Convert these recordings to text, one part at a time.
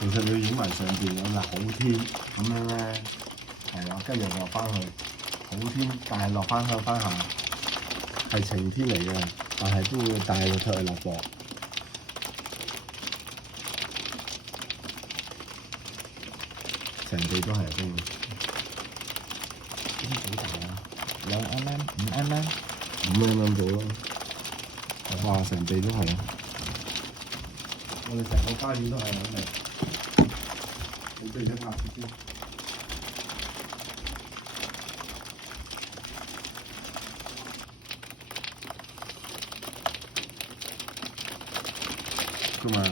其實你要影埋上邊咁嗱，好天咁樣咧，係啦，跟住落翻去，好天，但係落翻向翻下係晴天嚟嘅，但係都會帶佢出去落雹。成地都係風，幾大啊？2mm、5mm、5mm到咯。哇！成地都係啊！我哋成個花園都係咁嚟。你對住拍先。咁啊！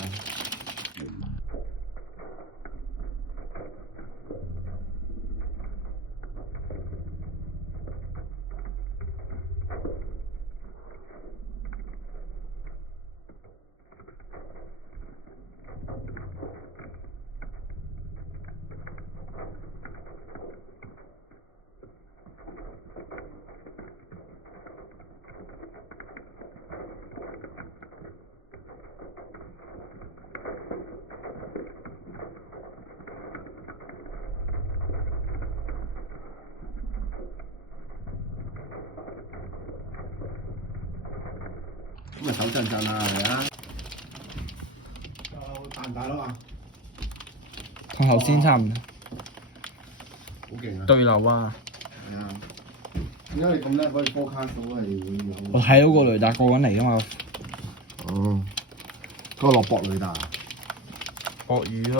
咁咪手震震啊，嚟啊！大唔大粒啊？同頭先差唔多。好勁啊！對流啊！係啊！點解你咁叻可以 forecast 到係會有？我睇到個雷達過緊嚟㗎嘛。哦，嗰個落雹雷達啊！鱷魚咯。